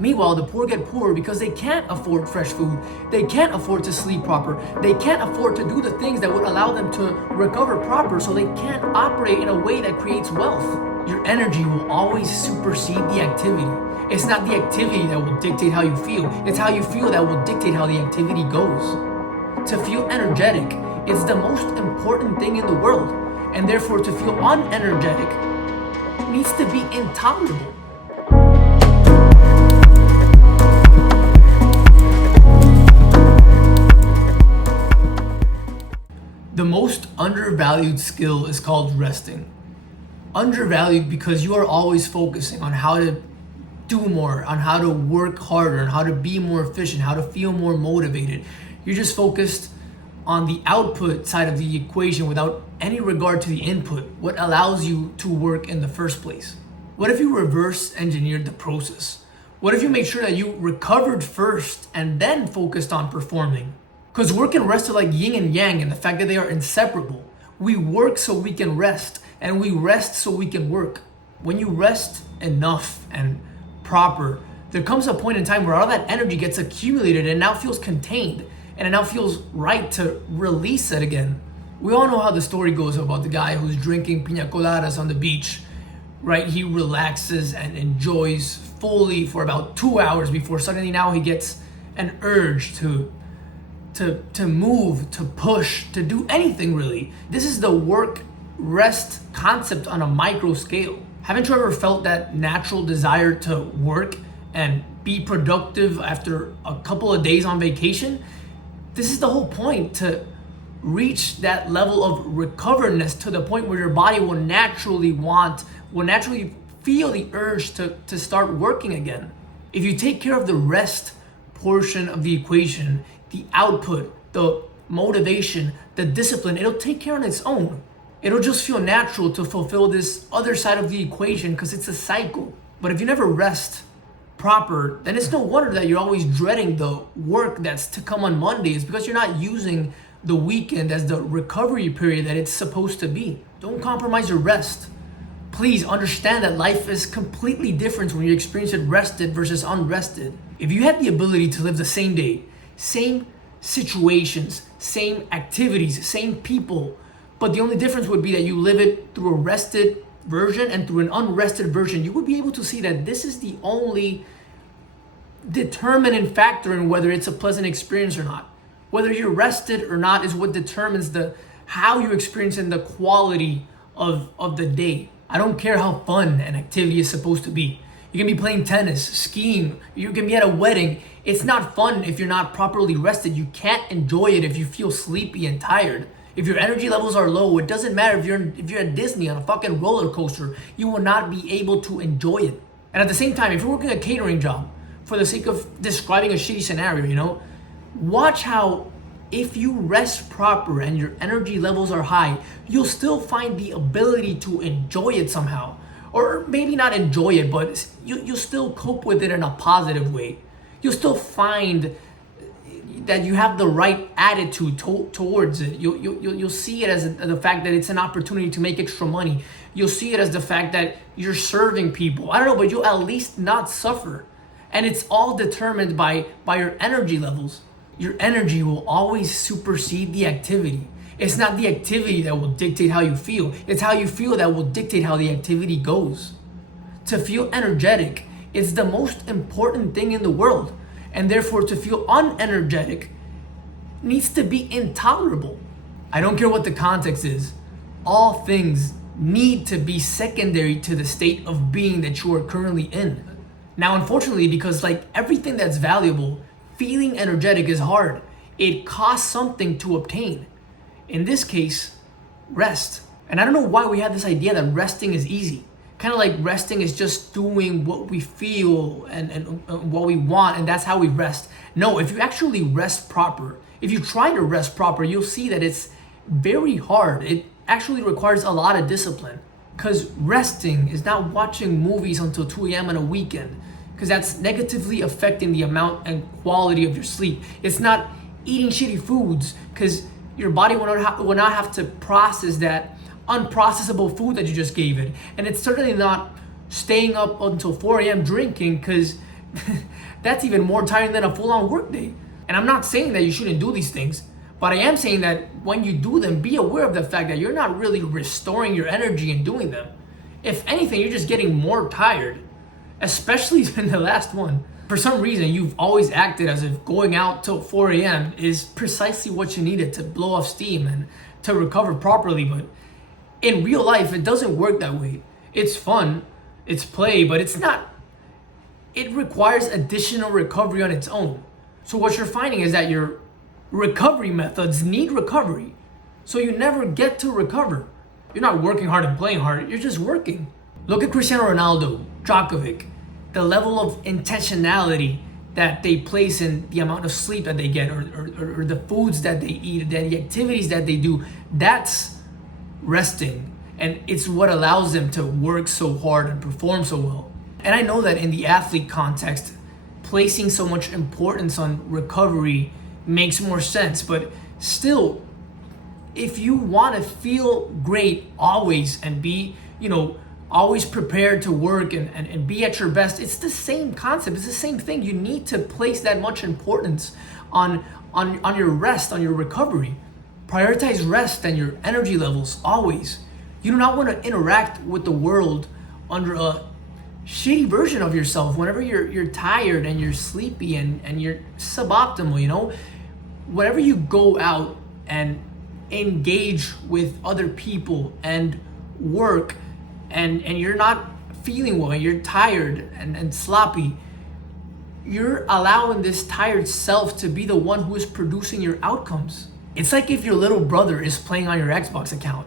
Meanwhile, the poor get poorer because they can't afford fresh food, they can't afford to sleep proper, they can't afford to do the things that would allow them to recover proper, so they can't operate in a way that creates wealth. Your energy will always supersede the activity. It's not the activity that will dictate how you feel, it's how you feel that will dictate how the activity goes. To feel energetic is the most important thing in the world, and therefore to feel unenergetic needs to be intolerable. The most undervalued skill is called resting. Undervalued because you are always focusing on how to do more, on how to work harder, on how to be more efficient, how to feel more motivated. You're just focused on the output side of the equation without any regard to the input, what allows you to work in the first place. What if you reverse engineered the process? What if you made sure that you recovered first and then focused on performing? Because work and rest are like yin and yang in the fact that they are inseparable. We work so we can rest, and we rest so we can work. When you rest enough and proper, there comes a point in time where all that energy gets accumulated and now feels contained, and it now feels right to release it again. We all know how the story goes about the guy who's drinking piña coladas on the beach, right? He relaxes and enjoys fully for about 2 hours before suddenly now he gets an urge to move, to push, to do anything really. This is the work rest concept on a micro scale. Haven't you ever felt that natural desire to work and be productive after a couple of days on vacation? This is the whole point, to reach that level of recoveredness to the point where your body will naturally feel the urge to start working again. If you take care of the rest portion of the equation, the output, the motivation, the discipline, it'll take care on its own. It'll just feel natural to fulfill this other side of the equation because it's a cycle. But if you never rest proper, then it's no wonder that you're always dreading the work that's to come on Mondays, because you're not using the weekend as the recovery period that it's supposed to be. Don't compromise your rest. Please understand that life is completely different when you experience it rested versus unrested. If you had the ability to live the same day, same situations, same activities, same people, but the only difference would be that you live it through a rested version and through an unrested version, you would be able to see that this is the only determining factor in whether it's a pleasant experience or not. Whether you're rested or not is what determines how you experience and the quality of the day. I don't care how fun an activity is supposed to be. You can be playing tennis, skiing, you can be at a wedding. It's not fun if you're not properly rested. You can't enjoy it if you feel sleepy and tired. If your energy levels are low, it doesn't matter if you're at Disney on a fucking roller coaster, you will not be able to enjoy it. And at the same time, if you're working a catering job, for the sake of describing a shitty scenario, watch how if you rest proper and your energy levels are high, you'll still find the ability to enjoy it somehow. Or maybe not enjoy it, but you'll still cope with it in a positive way. You'll still find that you have the right attitude towards it. You'll see it as the fact that it's an opportunity to make extra money. You'll see it as the fact that you're serving people. I don't know, but you'll at least not suffer. And it's all determined by your energy levels. Your energy will always supersede the activity. It's not the activity that will dictate how you feel. It's how you feel that will dictate how the activity goes. To feel energetic is the most important thing in the world. And therefore, to feel unenergetic needs to be intolerable. I don't care what the context is. All things need to be secondary to the state of being that you are currently in. Now, unfortunately, because like everything that's valuable, feeling energetic is hard. It costs something to obtain. In this case, rest. And I don't know why we have this idea that resting is easy. Kind of like resting is just doing what we feel and what we want, and that's how we rest. No, if you actually rest proper, if you try to rest proper, you'll see that it's very hard. It actually requires a lot of discipline. Because resting is not watching movies until 2 a.m. on a weekend, because that's negatively affecting the amount and quality of your sleep. It's not eating shitty foods, because your body will not have to process that unprocessable food that you just gave it. And it's certainly not staying up until 4 a.m. drinking, because that's even more tiring than a full-on workday. And I'm not saying that you shouldn't do these things, but I am saying that when you do them, be aware of the fact that you're not really restoring your energy in doing them. If anything, you're just getting more tired, especially in the last one. For some reason, you've always acted as if going out till 4 a.m. is precisely what you needed to blow off steam and to recover properly. But in real life, it doesn't work that way. It's fun, it's play, but it's not. It requires additional recovery on its own. So what you're finding is that your recovery methods need recovery. So you never get to recover. You're not working hard and playing hard, you're just working. Look at Cristiano Ronaldo, Djokovic, the level of intentionality that they place in the amount of sleep that they get, or the foods that they eat, the activities that they do. That's resting. And it's what allows them to work so hard and perform so well. And I know that in the athlete context, placing so much importance on recovery makes more sense, but still, if you want to feel great always and be, always prepared to work and be at your best, it's the same concept. It's the same thing. You need to place that much importance on your rest, on your recovery. Prioritize rest and your energy levels always. You do not want to interact with the world under a shitty version of yourself whenever you're tired and you're sleepy and you're suboptimal. Whenever you go out and engage with other people and work and you're not feeling well, you're tired and sloppy, you're allowing this tired self to be the one who is producing your outcomes. It's like if your little brother is playing on your Xbox account.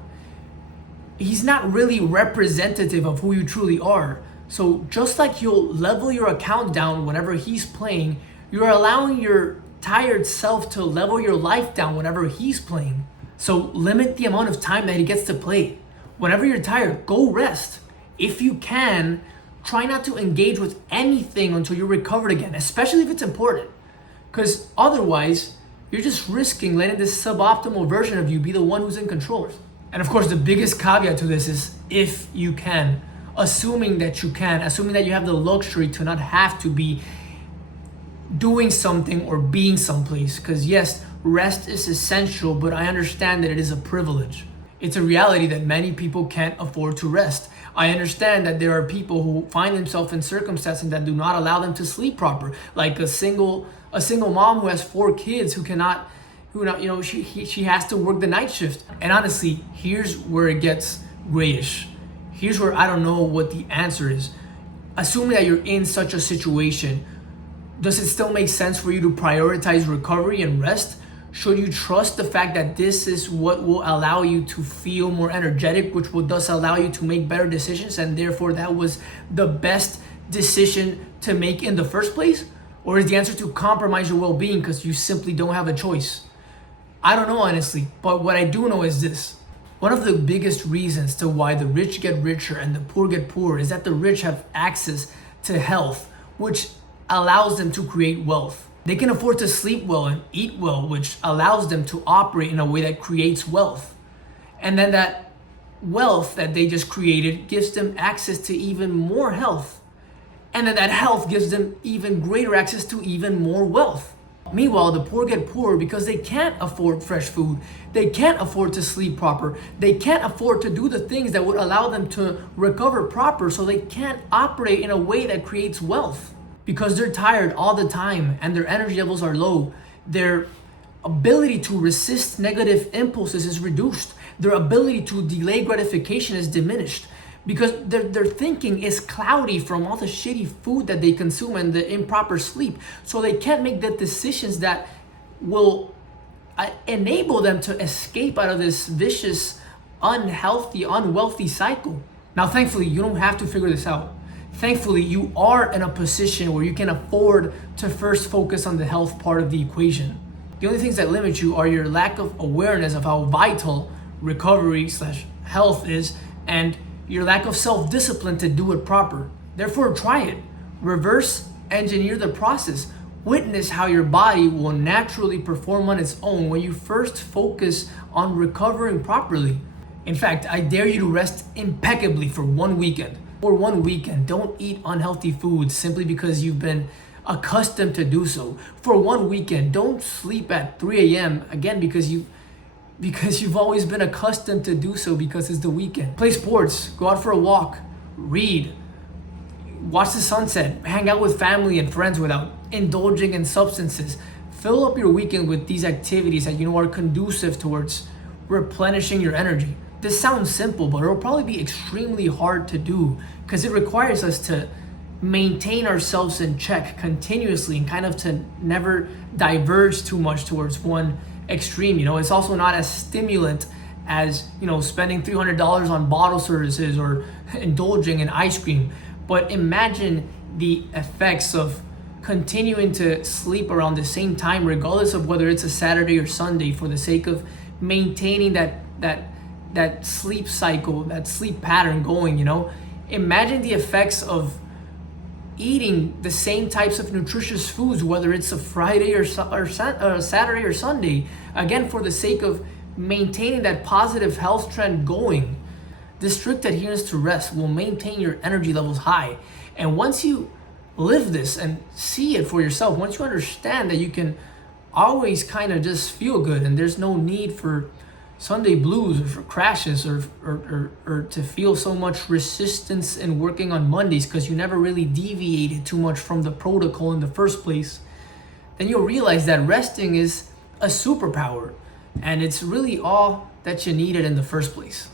He's not really representative of who you truly are. So just like you'll level your account down whenever he's playing, you're allowing your tired self to level your life down whenever he's playing. So limit the amount of time that he gets to play. Whenever you're tired, go rest. If you can, try not to engage with anything until you're recovered again, especially if it's important. Because otherwise, you're just risking letting this suboptimal version of you be the one who's in control. And of course, the biggest caveat to this is if you can. Assuming that you can, assuming that you have the luxury to not have to be doing something or being someplace. Because yes, rest is essential, but I understand that it is a privilege. It's a reality that many people can't afford to rest. I understand that there are people who find themselves in circumstances that do not allow them to sleep proper, like a single mom who has 4 kids she has to work the night shift. And honestly, here's where it gets grayish. Here's where I don't know what the answer is. Assuming that you're in such a situation, does it still make sense for you to prioritize recovery and rest? Should you trust the fact that this is what will allow you to feel more energetic, which will thus allow you to make better decisions, and therefore that was the best decision to make in the first place? Or is the answer to compromise your well-being because you simply don't have a choice? I don't know, honestly, but what I do know is this. One of the biggest reasons to why the rich get richer and the poor get poorer is that the rich have access to health, which allows them to create wealth. They can afford to sleep well and eat well, which allows them to operate in a way that creates wealth. And then that wealth that they just created gives them access to even more health. And then that health gives them even greater access to even more wealth. Meanwhile, the poor get poorer because they can't afford fresh food. They can't afford to sleep proper. They can't afford to do the things that would allow them to recover proper, so they can't operate in a way that creates wealth. Because they're tired all the time and their energy levels are low, their ability to resist negative impulses is reduced. Their ability to delay gratification is diminished because their thinking is cloudy from all the shitty food that they consume and the improper sleep. So they can't make the decisions that will enable them to escape out of this vicious, unhealthy, unwealthy cycle. Now, thankfully, you don't have to figure this out. Thankfully, you are in a position where you can afford to first focus on the health part of the equation. The only things that limit you are your lack of awareness of how vital recovery/health is and your lack of self-discipline to do it proper. Therefore, try it. Reverse engineer the process. Witness how your body will naturally perform on its own when you first focus on recovering properly. In fact, I dare you to rest impeccably for 1 weekend. For one weekend, don't eat unhealthy foods simply because you've been accustomed to do so. For one weekend, don't sleep at 3 a.m. again because you've always been accustomed to do so because it's the weekend. Play sports, go out for a walk, read, watch the sunset, hang out with family and friends without indulging in substances. Fill up your weekend with these activities that you know are conducive towards replenishing your energy. This sounds simple, but it'll probably be extremely hard to do because it requires us to maintain ourselves in check continuously and kind of to never diverge too much towards one extreme. You know, it's also not as stimulant as, you know, spending $300 on bottle services or indulging in ice cream. But imagine the effects of continuing to sleep around the same time, regardless of whether it's a Saturday or Sunday, for the sake of maintaining that sleep cycle, that sleep pattern going. You know, imagine the effects of eating the same types of nutritious foods, whether it's a Friday or Saturday or Sunday, again, for the sake of maintaining that positive health trend going. The strict adherence to rest will maintain your energy levels high. And once you live this and see it for yourself, once you understand that you can always kind of just feel good and there's no need for Sunday blues or for crashes or to feel so much resistance in working on Mondays because you never really deviated too much from the protocol in the first place, then you'll realize that resting is a superpower and it's really all that you needed in the first place.